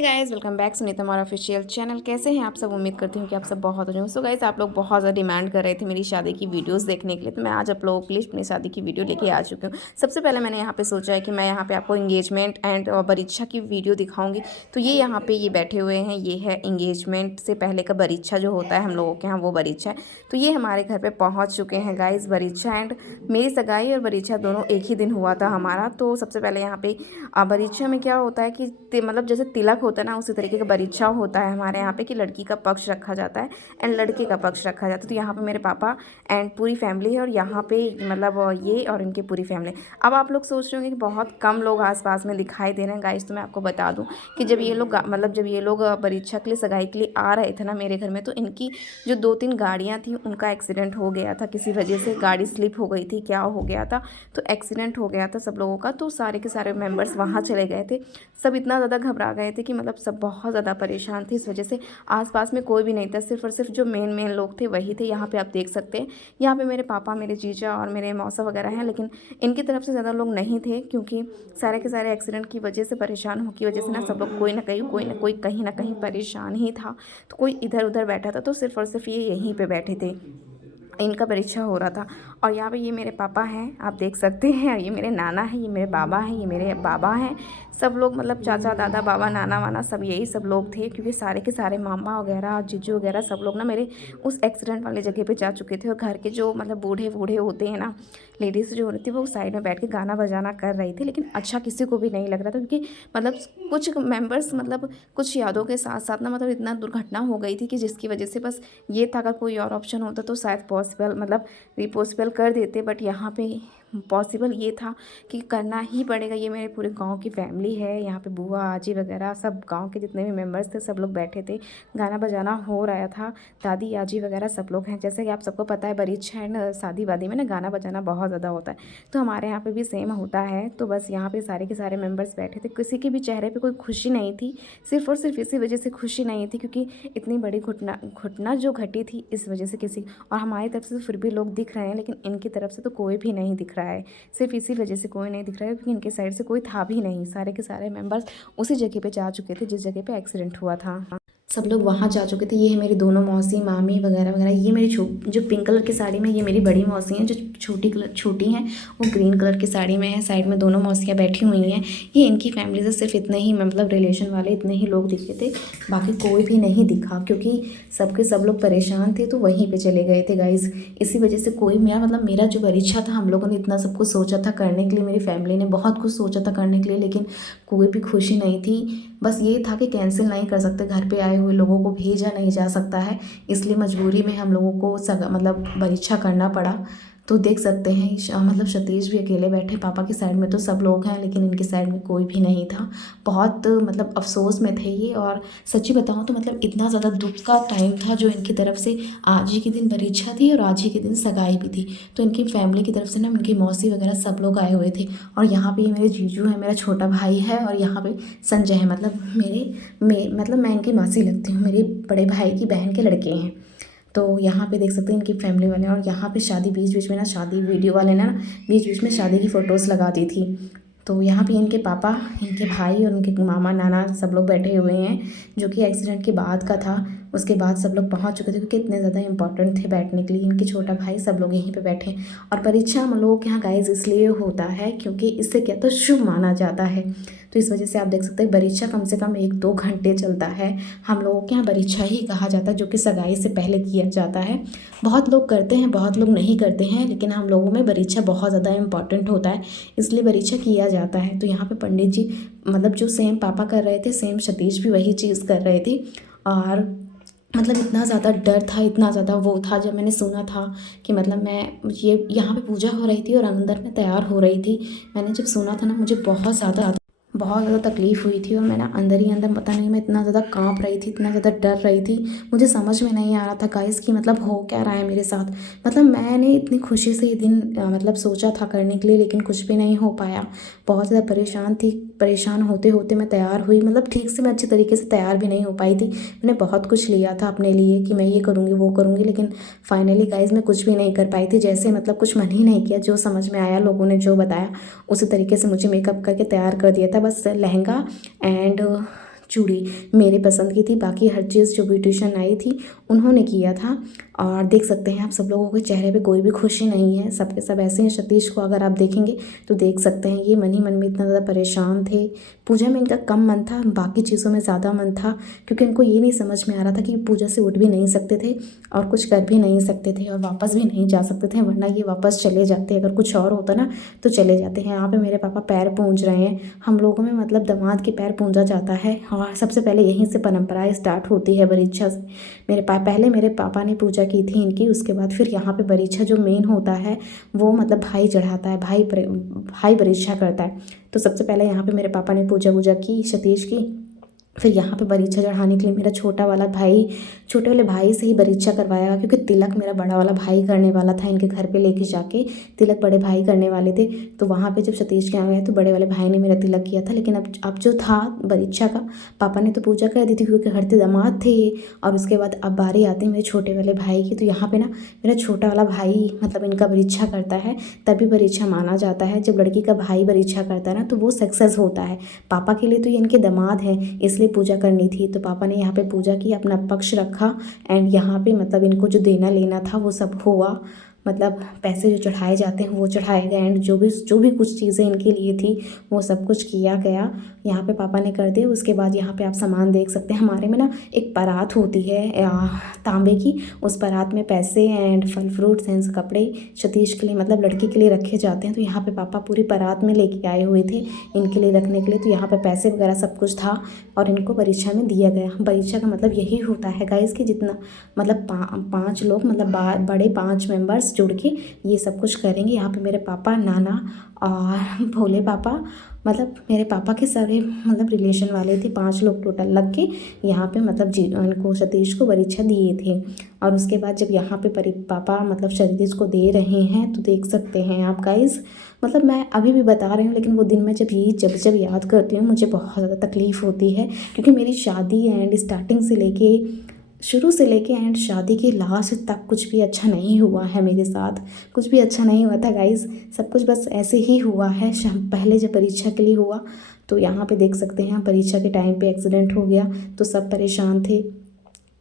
Guys, welcome back Sunita हमारा official channel. कैसे हैं आप सब? उम्मीद करती हूँ कि आप सब बहुत अच्छे हो। सो गाइस, आप लोग बहुत ज़्यादा डिमांड कर रहे थे मेरी शादी की वीडियोस देखने के लिए, तो मैं आज आप लोगों के लिए अपनी शादी की वीडियो लेके आ चुकी हूँ। सबसे पहले मैंने यहाँ पे सोचा है कि मैं यहाँ पे आपको इंगेजमेंट एंड बरीक्षा की वीडियो दिखाऊंगी। तो ये यहाँ पे ये बैठे हुए हैं, ये है इंगेजमेंट से पहले का बरीक्षा जो होता है हम लोगों के यहाँ, वो बरीक्षा है। तो ये हमारे घर पर पहुँच चुके हैं गाइज़, बरीक्षा एंड मेरी सगाई और बरीक्षा दोनों एक ही दिन हुआ था हमारा। तो सबसे पहले यहाँ पे बरीक्षा में क्या होता है कि मतलब जैसे तिलक होता है ना, उसी तरीके का बरीक्षा होता है हमारे यहाँ पे कि लड़की का पक्ष रखा जाता है एंड लड़के का पक्ष रखा जाता है। तो यहाँ पे मेरे पापा एंड पूरी फैमिली है और यहाँ पे मतलब ये और इनकी पूरी फैमिली। अब आप लोग सोच रहे होंगे कि बहुत कम लोग आसपास में दिखाई दे रहे हैं गाइस। तो मैं आपको बता दूं कि जब ये लोग मतलब जब ये लोग परीक्षा के लिए सगाई के लिए आ रहे थे ना मेरे घर में, तो इनकी जो 2-3 गाड़ियाँ थी उनका एक्सीडेंट हो गया था। किसी वजह से गाड़ी स्लिप हो गई थी, क्या हो गया था, तो एक्सीडेंट हो गया था सब लोगों का। तो सारे के सारे मेम्बर्स वहाँ चले गए थे। सब इतना ज़्यादा घबरा गए थे कि मतलब सब बहुत ज़्यादा परेशान थे। इस वजह से आसपास में कोई भी नहीं था, सिर्फ और सिर्फ जो मेन लोग थे वही थे। यहाँ पे आप देख सकते हैं, यहाँ पे मेरे पापा, मेरे जीजा और मेरे मौसा वगैरह हैं, लेकिन इनकी तरफ से ज़्यादा लोग नहीं थे क्योंकि सारे के सारे एक्सीडेंट की वजह से, परेशान हो की वजह से ना सब लोग कोई ना कोई कहीं ना कहीं परेशान ही था। तो कोई इधर उधर बैठा था, तो सिर्फ और सिर्फ ये यहीं पर बैठे थे, इनका परीक्षा हो रहा था। और यहाँ पे ये मेरे पापा हैं, आप देख सकते हैं, ये मेरे नाना हैं, ये मेरे बाबा हैं, ये मेरे बाबा हैं। सब लोग मतलब चाचा दादा बाबा नाना वाना सब यही सब लोग थे, क्योंकि सारे के सारे मामा वगैरह जीजू वगैरह सब लोग ना मेरे उस एक्सीडेंट वाली जगह पे जा चुके थे। और घर के जो मतलब बूढ़े बूढ़े होते हैं ना, लेडीज़ जो होती थी, वो साइड में बैठ के गाना बजाना कर रही थी। लेकिन अच्छा किसी को भी नहीं लग रहा था, क्योंकि मतलब कुछ मेम्बर्स मतलब कुछ यादों के साथ साथ ना मतलब इतना दुर्घटना हो गई थी कि जिसकी वजह से बस ये था, अगर कोई और ऑप्शन होता तो शायद पॉसिबल मतलब रिपोसिबल कर देते, बट यहाँ पे पॉसिबल ये था कि करना ही पड़ेगा। ये मेरे पूरे गांव की फैमिली है, यहाँ पे बुआ आजी वगैरह सब गांव के जितने भी मेंबर्स थे सब लोग बैठे थे, गाना बजाना हो रहा था, दादी आजी वगैरह सब लोग हैं। जैसे कि आप सबको पता है, बरीक्षा एंड शादी वादी में ना गाना बजाना बहुत ज़्यादा होता है, तो हमारे यहाँ पे भी सेम होता है। तो बस यहाँ पे सारे के सारे मेम्बर्स बैठे थे, किसी के भी चेहरे पर कोई खुशी नहीं थी, सिर्फ और सिर्फ इसी वजह से खुशी नहीं थी क्योंकि इतनी बड़ी घटना जो घटी थी इस वजह से किसी, और हमारी तरफ से फिर भी लोग दिख रहे हैं, लेकिन इनकी तरफ से तो कोई भी नहीं दिख रहा है। सिर्फ इसी वजह से कोई नहीं दिख रहा है क्योंकि इनके साइड से कोई था भी नहीं। सारे के सारे मेंबर्स उसी जगह पे जा चुके थे जिस जगह पे एक्सीडेंट हुआ था, सब लोग वहाँ जा चुके थे। ये है मेरी दोनों मौसी मामी वगैरह वगैरह। ये मेरी जो पिंक कलर की साड़ी में, ये मेरी बड़ी मौसी हैं, जो छोटी हैं वो ग्रीन कलर की साड़ी में है। साइड में दोनों मौसियाँ बैठी हुई हैं। ये इनकी फैमिली से सिर्फ इतने ही मतलब रिलेशन वाले इतने ही लोग दिखे थे, बाकी कोई भी नहीं दिखा क्योंकि सब लोग परेशान थे तो वहीं पर चले गए थे गाइज़। इसी वजह से कोई मेरा जो परीक्षा था, हम लोगों ने इतना सब कुछ सोचा था करने के लिए, मेरी फैमिली ने बहुत कुछ सोचा था करने के लिए, लेकिन कोई भी खुशी नहीं थी। बस ये था कि कैंसिल नहीं कर सकते, घर पे आए हुए लोगों को भेजा नहीं जा सकता है, इसलिए मजबूरी में हम लोगों को मतलब परीक्षा करना पड़ा। तो देख सकते हैं मतलब सतीश भी अकेले बैठे, पापा की साइड में तो सब लोग हैं लेकिन इनकी साइड में कोई भी नहीं था। बहुत मतलब अफसोस में थे ये। और सच्ची बताऊं तो मतलब इतना ज़्यादा दुख का टाइम था जो इनकी तरफ से, आज ही के दिन परीक्षा थी और आज ही के दिन सगाई भी थी, तो इनकी फैमिली की तरफ से ना उनकी मौसी वगैरह सब लोग आए हुए थे। और यहाँ पे मेरे जीजू हैं, मेरा छोटा भाई है, और यहाँ पे संजय है, मतलब मतलब मैं इनकी मासी लगती हूँ, मेरे बड़े भाई की बहन के लड़के हैं। तो यहाँ पे देख सकते हैं इनकी फैमिली वाले। और यहाँ पे शादी बीच बीच में ना, शादी वीडियो वाले ना बीच बीच में शादी की फ़ोटोज़ लगा दी थी। तो यहाँ पे इनके पापा, इनके भाई और उनके मामा नाना सब लोग बैठे हुए हैं, जो कि एक्सीडेंट के बाद का था। उसके बाद सब लोग पहुँच चुके थे क्योंकि इतने ज़्यादा इंपॉर्टेंट थे बैठने के लिए। इनके छोटा भाई सब लोग यहीं पे बैठे। और परीक्षा हम लोगों के यहाँ गाइज इसलिए होता है क्योंकि इससे क्या तो शुभ माना जाता है। तो इस वजह से आप देख सकते हैं परीक्षा कम से कम 1-2 घंटे चलता है। हम लोगों के यहाँ परीक्षा ही कहा जाता है, जो कि सगाई से पहले किया जाता है। बहुत लोग करते हैं, बहुत लोग नहीं करते हैं, लेकिन हम लोगों में परीक्षा बहुत ज़्यादा इंपॉर्टेंट होता है, इसलिए परीक्षा किया जाता है। तो यहाँ पे पंडित जी मतलब जो सेम पापा कर रहे थे, सेम सतीश भी वही चीज़ कर रहे थे। और मतलब इतना ज़्यादा डर था, इतना ज़्यादा वो था, जब मैंने सुना था कि मतलब मैं ये यहाँ पे पूजा हो रही थी और अंदर में तैयार हो रही थी, मैंने जब सुना था ना मुझे बहुत ज़्यादा तकलीफ़ हुई थी। और मैं ना अंदर ही अंदर पता नहीं मैं इतना ज़्यादा कांप रही थी, इतना ज़्यादा डर रही थी, मुझे समझ में नहीं आ रहा था गाइस कि मतलब हो क्या रहा है मेरे साथ। मतलब मैंने इतनी खुशी से ये दिन मतलब सोचा था करने के लिए, लेकिन कुछ भी नहीं हो पाया। बहुत ज़्यादा परेशान थी, परेशान होते होते मैं तैयार हुई, मतलब ठीक से मैं अच्छे तरीके से तैयार भी नहीं हो पाई थी। मैंने बहुत कुछ लिया था अपने लिए कि मैं ये करूँगी वो करूँगी, लेकिन फाइनली गाइस मैं कुछ भी नहीं कर पाई थी। जैसे मतलब कुछ मन ही नहीं किया, जो समझ में आया लोगों ने जो बताया उसी तरीके से मुझे मेकअप करके तैयार कर दिया था। बस लहंगा एंड चूड़ी मेरे पसंद की थी, बाकी हर चीज़ जो ब्यूटिशियन आई थी उन्होंने किया था। और देख सकते हैं आप सब लोगों के चेहरे पे कोई भी खुशी नहीं है, सबके सब ऐसे हैं। सतीश को अगर आप देखेंगे तो देख सकते हैं ये मन ही मन में इतना ज़्यादा परेशान थे। पूजा में इनका कम मन था, बाकी चीज़ों में ज़्यादा मन था, क्योंकि इनको ये नहीं समझ में आ रहा था कि पूजा से उठ भी नहीं सकते थे और कुछ कर भी नहीं सकते थे और वापस भी नहीं जा सकते थे, वरना ये वापस चले जाते। अगर कुछ और होता ना तो चले जाते हैं। यहाँ पे मेरे पापा पैर पूज रहे हैं। हम लोगों में मतलब दामाद के पैर पूजा जाता है और सबसे पहले यहीं से परंपरा स्टार्ट होती है, बरीछा से। पहले मेरे पापा ने पूजा की थी इनकी, उसके बाद फिर यहाँ पे बरीछा जो मेन होता है वो मतलब भाई चढ़ाता है, भाई बरीछा करता है। तो सबसे पहले यहाँ पे मेरे पापा ने पूजा की सतीश की। फिर यहाँ पे बरीछा चढ़ाने के लिए मेरा छोटे वाले भाई से ही बरीछा करवाया, क्योंकि तिलक मेरा बड़ा वाला भाई करने वाला था। इनके घर पे लेके जाके तिलक बड़े भाई करने वाले थे। तो वहाँ पे जब सतीश के यहाँ गए तो बड़े वाले भाई ने मेरा तिलक किया था। लेकिन अब जो था बरीछा का, पापा ने तो पूजा कर दी थी क्योंकि घर के दामाद थे। और उसके बाद अब बारी आती है मेरे छोटे वाले भाई की। तो यहाँ पे ना मेरा छोटा वाला भाई मतलब इनका बरीछा करता है, तभी बरीछा माना जाता है। जब लड़की का भाई बरीछा करता है ना तो वो सक्सेस होता है। पापा के लिए तो ये इनके दामाद हैं, इसलिए पूजा करनी थी। तो पापा ने यहाँ पे पूजा की, अपना पक्ष रखा एंड यहाँ पे मतलब इनको जो देना लेना था वो सब हुआ। मतलब पैसे जो चढ़ाए जाते हैं वो चढ़ाए गए एंड जो भी कुछ चीज़ें इनके लिए थी वो सब कुछ किया गया। यहाँ पे पापा ने कर दिया। उसके बाद यहाँ पे आप सामान देख सकते हैं। हमारे में ना एक परात होती है तांबे की, उस परात में पैसे एंड फल फ्रूट्स एंड कपड़े सतीश के लिए मतलब लड़की के लिए रखे जाते हैं। तो यहाँ पे पापा पूरी परात में लेके आए हुए थे इनके लिए रखने के लिए। तो यहाँ पे पैसे वगैरह सब कुछ था और इनको परीक्षा में दिया गया। परीक्षा का मतलब यही होता है गाइस कि जितना मतलब 5 लोग मतलब बड़े 5 मेंबर्स जुड़ के ये सब कुछ करेंगे। यहाँ पे मेरे पापा, नाना और भोले पापा, मतलब मेरे पापा के सारे मतलब रिलेशन वाले थे। 5 लोग टोटल लग के यहाँ पे मतलब इनको सतीश को परीक्षा दिए थे। और उसके बाद जब यहाँ पे पापा मतलब सतीश को दे रहे हैं तो देख सकते हैं आप गाइस, मतलब मैं अभी भी बता रही हूँ लेकिन वो दिन में जब याद करती हूँ मुझे बहुत ज़्यादा तकलीफ़ होती है। क्योंकि मेरी शादी एंड स्टार्टिंग से लेके शुरू से लेके एंड शादी के लास्ट तक कुछ भी अच्छा नहीं हुआ है मेरे साथ। कुछ भी अच्छा नहीं हुआ था गाइस, सब कुछ बस ऐसे ही हुआ है। पहले जब परीक्षा के लिए हुआ तो यहाँ पे देख सकते हैं, परीक्षा के टाइम पे एक्सीडेंट हो गया तो सब परेशान थे।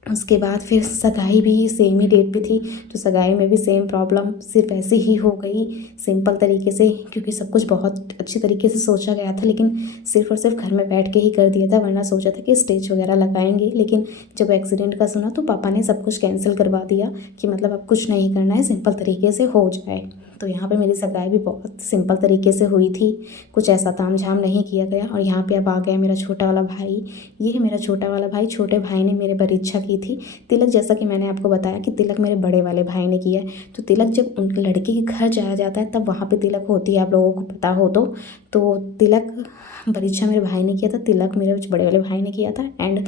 उसके बाद फिर सगाई भी सेम ही डेट पे थी तो सगाई में भी सेम प्रॉब्लम सिर्फ ऐसे ही हो गई सिंपल तरीके से, क्योंकि सब कुछ बहुत अच्छी तरीके से सोचा गया था लेकिन सिर्फ और सिर्फ घर में बैठ के ही कर दिया था। वरना सोचा था कि स्टेज वगैरह लगाएंगे, लेकिन जब एक्सीडेंट का सुना तो पापा ने सब कुछ कैंसिल करवा दिया कि मतलब अब कुछ नहीं करना है, सिंपल तरीके से हो जाए। तो यहाँ पे मेरी सगाई भी बहुत सिंपल तरीके से हुई थी, कुछ ऐसा तामझाम नहीं किया गया। और यहाँ पे अब आ गया मेरा छोटा वाला भाई। ये है मेरा छोटा वाला भाई। छोटे भाई ने मेरे परीक्षा की थी। तिलक जैसा कि मैंने आपको बताया कि तिलक मेरे बड़े वाले भाई ने किया है। तो तिलक जब उन लड़की के घर जाया जाता है तब वहाँ पे तिलक होती है, आप लोगों को पता हो तो तिलक परीक्षा मेरे भाई ने किया था, तिलक मेरे बड़े वाले भाई ने किया था। एंड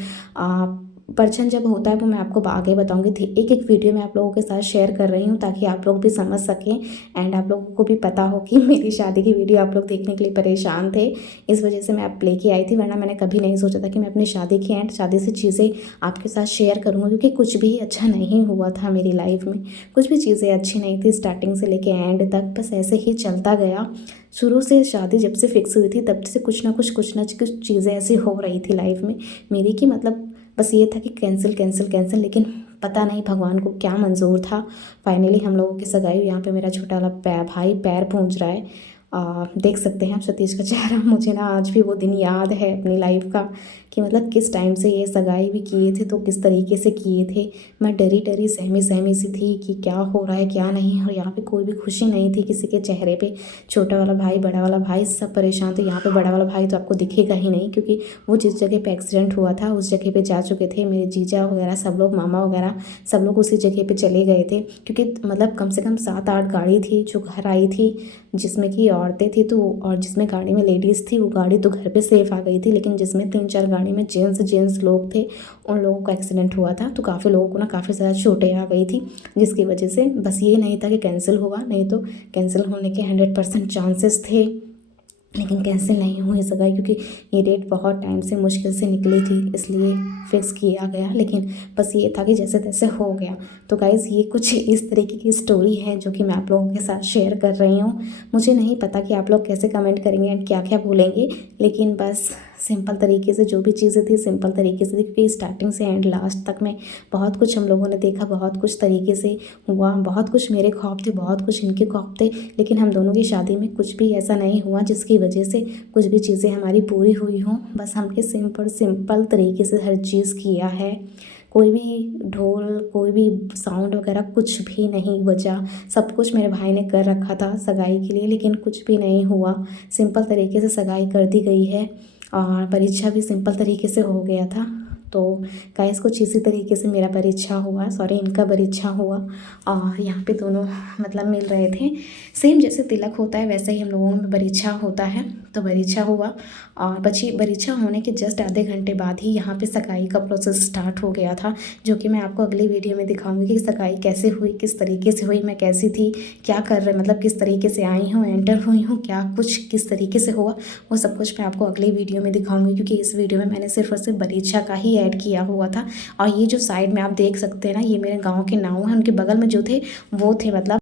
परछन जब होता है वो मैं आपको आगे बताऊंगी। एक एक वीडियो में आप लोगों के साथ शेयर कर रही हूँ ताकि आप लोग भी समझ सकें एंड आप लोगों को भी पता हो कि मेरी शादी की वीडियो आप लोग देखने के लिए परेशान थे, इस वजह से मैं आप लेके आई थी। वरना मैंने कभी नहीं सोचा था कि मैं अपनी शादी की एंड शादी से चीज़ें आपके साथ शेयर करूँगी, क्योंकि कुछ भी अच्छा नहीं हुआ था मेरी लाइफ में। कुछ भी चीज़ें अच्छी नहीं थी स्टार्टिंग से लेके एंड तक, बस ऐसे ही चलता गया। शुरू से शादी जब से फिक्स हुई थी तब से कुछ ना कुछ चीज़ें ऐसी हो रही थी लाइफ में मेरी कि मतलब बस ये था कि कैंसिल, लेकिन पता नहीं भगवान को क्या मंजूर था। फाइनली हम लोगों की सगाई। यहाँ पे मेरा छोटा वाला भाई पैर पूज रहा है। देख सकते हैं आप सतीश का चेहरा। मुझे ना आज भी वो दिन याद है अपनी लाइफ का कि मतलब किस टाइम से ये सगाई भी किए थे तो किस तरीके से किए थे। मैं डरी सहमी सी थी कि क्या हो रहा है क्या नहीं। और यहाँ पे कोई भी खुशी नहीं थी किसी के चेहरे पे। छोटा वाला भाई, बड़ा वाला भाई सब परेशान थे। यहाँ पे बड़ा वाला भाई तो आपको दिखेगा ही नहीं, क्योंकि वो जिस जगह पे एक्सीडेंट हुआ था उस जगह पे जा चुके थे। मेरे जीजा वगैरह सब लोग, मामा वगैरह सब लोग उसी जगह पे चले गए थे, क्योंकि मतलब कम से कम 7-8 गाड़ी थी जो घर आई थी, जिसमें कि औरतें थी तो और जिसमें गाड़ी में लेडीज़ थी वो गाड़ी तो घर पे सेफ आ गई थी, लेकिन जिसमें 3-4 गाड़ी में जेंट्स लोग थे उन लोगों का एक्सीडेंट हुआ था। तो काफ़ी लोगों को ना काफ़ी ज़्यादा चोटें आ गई थी, जिसकी वजह से बस ये नहीं था कि कैंसिल होगा, नहीं तो कैंसिल होने के 100% चांसेस थे। लेकिन कैंसिल नहीं हुई सगाई, क्योंकि ये डेट बहुत टाइम से मुश्किल से निकली थी इसलिए फिक्स किया गया। लेकिन बस ये था कि जैसे तैसे हो गया। तो गाइज़ ये कुछ इस तरीके की स्टोरी है जो कि मैं आप लोगों के साथ शेयर कर रही हूँ। मुझे नहीं पता कि आप लोग कैसे कमेंट करेंगे एंड क्या क्या बोलेंगे, लेकिन बस सिंपल तरीके से जो भी चीज़ें थी सिंपल तरीके से थी, क्योंकि स्टार्टिंग से एंड लास्ट तक में बहुत कुछ हम लोगों ने देखा, बहुत कुछ तरीके से हुआ, बहुत कुछ मेरे ख्वाब थे, बहुत कुछ इनके ख्वाब थे, लेकिन हम दोनों की शादी में कुछ भी ऐसा नहीं हुआ जिसकी वजह से कुछ भी चीज़ें हमारी पूरी हुई हों। बस हमने सिंपल सिंपल तरीके से हर चीज़ किया है। कोई भी ढोल, कोई भी साउंड वगैरह कुछ भी नहीं बजा। सब कुछ मेरे भाई ने कर रखा था सगाई के लिए, लेकिन कुछ भी नहीं हुआ। सिंपल तरीके से सगाई कर दी गई है और परीक्षा भी सिंपल तरीके से हो गया था। तो गाइस कुछ इसी तरीके से मेरा परीक्षा हुआ, सॉरी इनका परीक्षा हुआ। और यहाँ पे दोनों मतलब मिल रहे थे। सेम जैसे तिलक होता है वैसे ही हम लोगों में परीक्षा होता है। तो परीक्षा हुआ और परीक्षा होने के जस्ट आधे घंटे बाद ही यहाँ पे सगाई का प्रोसेस स्टार्ट हो गया था, जो कि मैं आपको अगली वीडियो में दिखाऊंगी कि सगाई कैसे हुई, किस तरीके से हुई, मैं कैसी थी, क्या कर रहे मतलब किस तरीके से आई हूँ, एंटर हुई हूँ, क्या कुछ किस तरीके से हुआ, वो सब कुछ मैं आपको अगली वीडियो में दिखाऊंगी। क्योंकि इस वीडियो में मैंने सिर्फ और सिर्फ परीक्षा का ही ऐड किया हुआ था। और ये जो साइड में आप देख सकते हैं ना, ये मेरे गाँव के नाव हैं, उनके बगल में जो थे वो थे मतलब